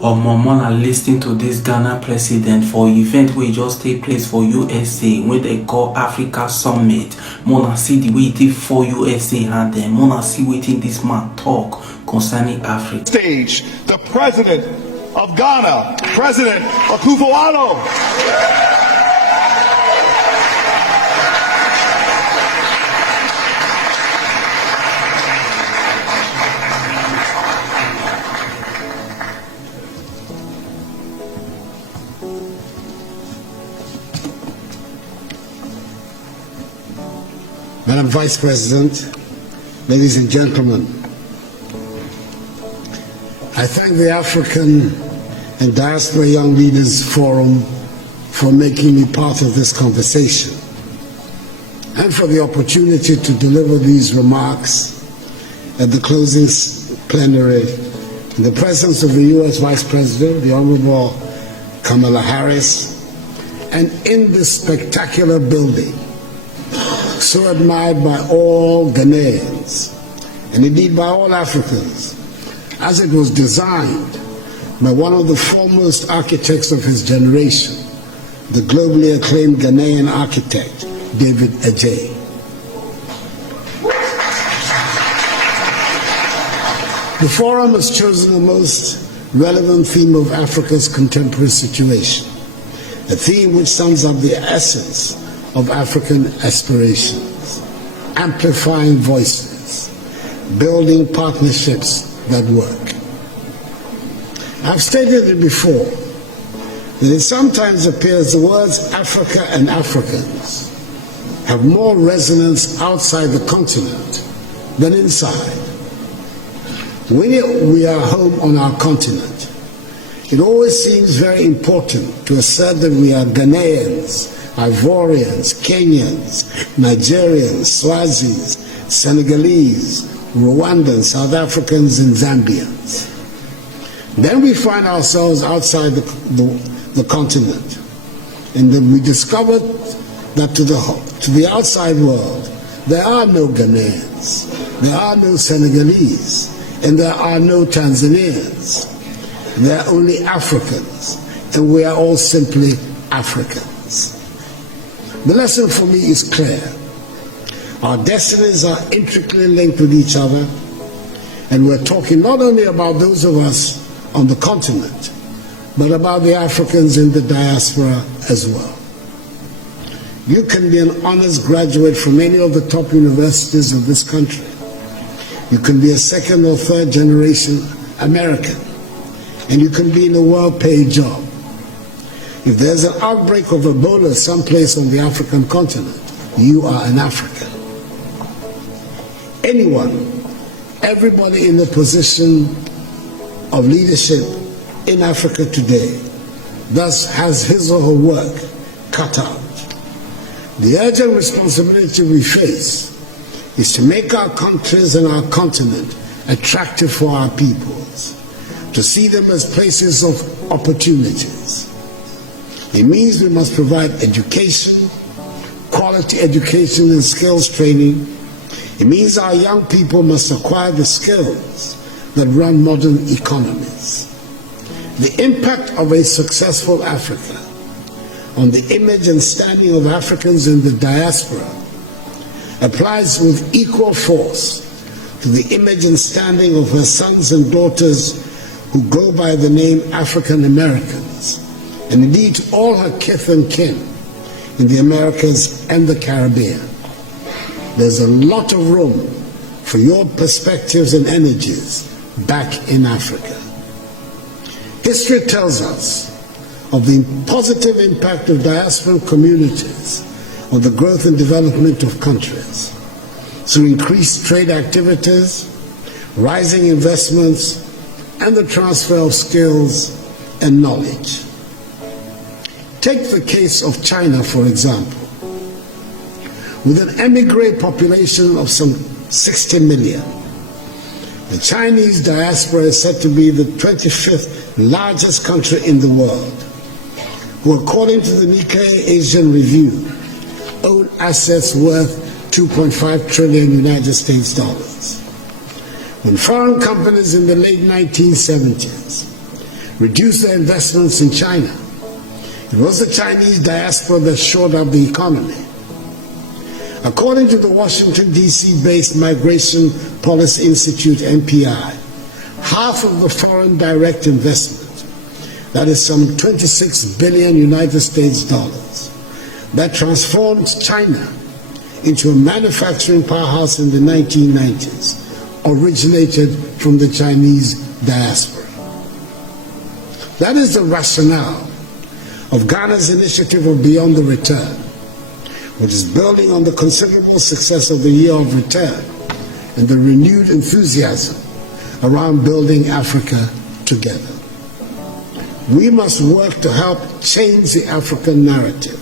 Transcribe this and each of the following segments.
Mona listening to this Ghana president for event wey just take place for USA wey they call Africa Summit. Mona see the way it take for USA and then Mona see wetin this man talk concerning Africa. Stage, the president of Ghana, President Akufo-Addo. Madam Vice President, ladies and gentlemen, I thank the African and Diaspora Young Leaders Forum for making me part of this conversation and for the opportunity to deliver these remarks at the closing plenary in the presence of the U.S. Vice President, the Honorable Kamala Harris, and in this spectacular building, so admired by all Ghanaians, and indeed by all Africans, as it was designed by one of the foremost architects of his generation, the globally acclaimed Ghanaian architect, David Adjaye. The forum has chosen the most relevant theme of Africa's contemporary situation, a theme which sums up the essence of African aspirations, amplifying voices, building partnerships that work. I've stated it before, that it sometimes appears the words Africa and Africans have more resonance outside the continent than inside. When we are home on our continent, it always seems very important to assert that we are Ghanaians, Ivorians, Kenyans, Nigerians, Swazis, Senegalese, Rwandans, South Africans, and Zambians. Then we find ourselves outside the continent, and then we discovered that to the outside world, there are no Ghanaians, there are no Senegalese, and there are no Tanzanians. There are only Africans, and we are all simply Africans. The lesson for me is clear. Our destinies are intricately linked with each other, and we're talking not only about those of us on the continent, but about the Africans in the diaspora as well. You can be an honors graduate from any of the top universities of this country. You can be a second or third generation American, and you can be in a well-paid job. If there's an outbreak of Ebola someplace on the African continent, you are an African. Anyone, everybody in the position of leadership in Africa today, thus has his or her work cut out. The urgent responsibility we face is to make our countries and our continent attractive for our peoples, to see them as places of opportunities. It means we must provide education, quality education and skills training. It means our young people must acquire the skills that run modern economies. The impact of a successful Africa on the image and standing of Africans in the diaspora applies with equal force to the image and standing of her sons and daughters who go by the name African Americans, and indeed to all her kith and kin in the Americas and the Caribbean. There's a lot of room for your perspectives and energies back in Africa. History tells us of the positive impact of diasporic communities on the growth and development of countries through increased trade activities, rising investments, and the transfer of skills and knowledge. Take the case of China, for example. With an emigre population of some 60 million, the Chinese diaspora is said to be the 25th largest country in the world, who, according to the Nikkei Asian Review, own assets worth 2.5 trillion United States dollars. When foreign companies in the late 1970s reduced their investments in China. It was the Chinese diaspora that shored up the economy. According to the Washington, D.C.-based Migration Policy Institute, MPI, half of the foreign direct investment, that is some 26 billion United States dollars, that transformed China into a manufacturing powerhouse in the 1990s, originated from the Chinese diaspora. That is the rationale of Ghana's initiative of Beyond the Return, which is building on the considerable success of the Year of Return and the renewed enthusiasm around building Africa together. We must work to help change the African narrative,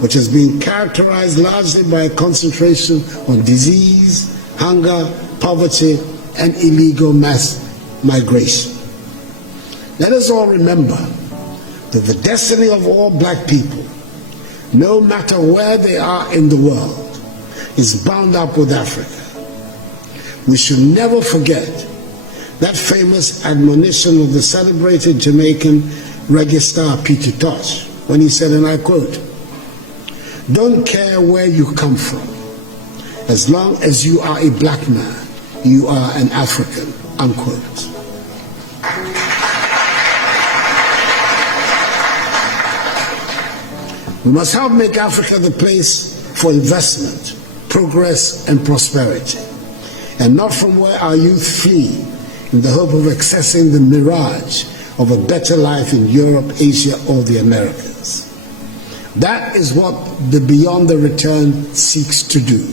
which has been characterized largely by a concentration on disease, hunger, poverty, and illegal mass migration. Let us all remember that the destiny of all black people, no matter where they are in the world, is bound up with Africa. We should never forget that famous admonition of the celebrated Jamaican reggae star Peter Tosh, when he said, and I quote, "Don't care where you come from, as long as you are a black man, you are an African," unquote. We must help make Africa the place for investment, progress, and prosperity, and not from where our youth flee in the hope of accessing the mirage of a better life in Europe, Asia, or the Americas. That is what the Beyond the Return seeks to do,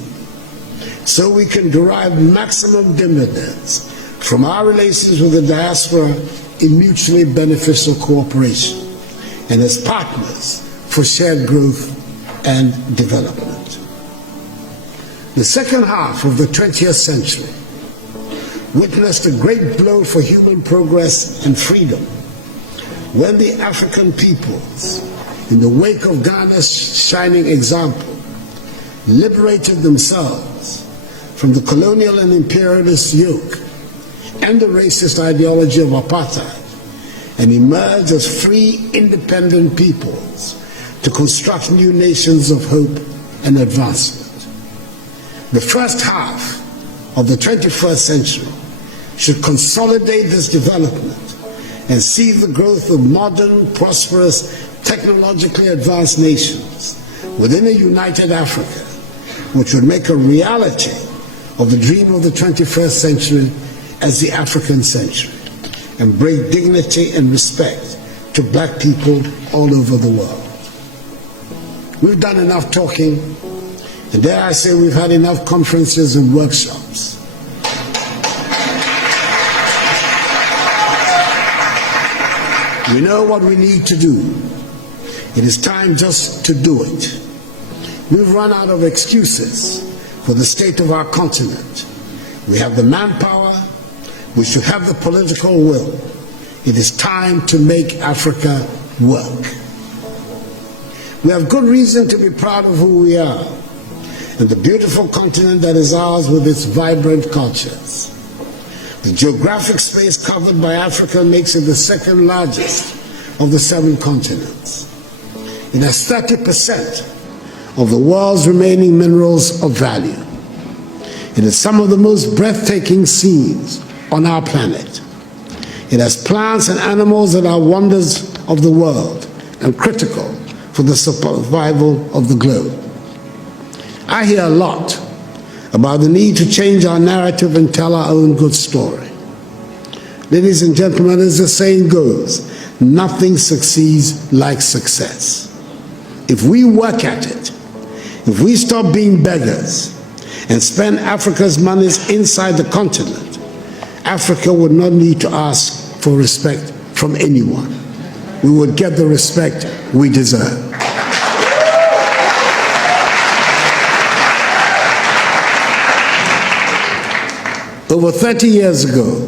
so we can derive maximum dividends from our relations with the diaspora in mutually beneficial cooperation and as partners for shared growth and development. The second half of the 20th century witnessed a great blow for human progress and freedom when the African peoples, in the wake of Ghana's shining example, liberated themselves from the colonial and imperialist yoke and the racist ideology of apartheid and emerged as free, independent peoples to construct new nations of hope and advancement. The first half of the 21st century should consolidate this development and see the growth of modern, prosperous, technologically advanced nations within a united Africa, which would make a reality of the dream of the 21st century as the African century and bring dignity and respect to black people all over the world. We've done enough talking, and dare I say we've had enough conferences and workshops. We know what we need to do. It is time just to do it. We've run out of excuses for the state of our continent. We have the manpower, we should have the political will. It is time to make Africa work. We have good reason to be proud of who we are and the beautiful continent that is ours with its vibrant cultures. The geographic space covered by Africa makes it the second largest of the 7 continents. It has 30% of the world's remaining minerals of value. It has some of the most breathtaking scenes on our planet. It has plants and animals that are wonders of the world and critical for the survival of the globe. I hear a lot about the need to change our narrative and tell our own good story. Ladies and gentlemen, as the saying goes, nothing succeeds like success. If we work at it, if we stop being beggars and spend Africa's monies inside the continent, Africa would not need to ask for respect from anyone. We would get the respect we deserve. Over 30 years ago,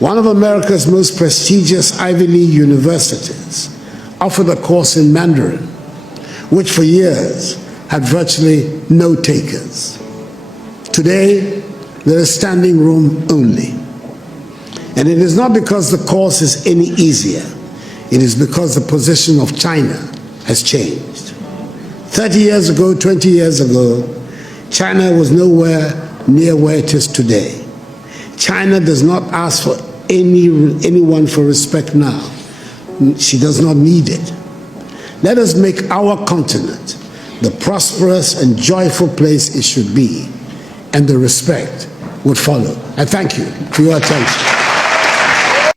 one of America's most prestigious Ivy League universities offered a course in Mandarin, which for years had virtually no takers. Today, there is standing room only. And it is not because the course is any easier. It is because the position of China has changed. 30 years ago, 20 years ago, China was nowhere near where it is today. China does not ask for anyone for respect now. She does not need it. Let us make our continent the prosperous and joyful place it should be, and the respect would follow. I thank you for your attention.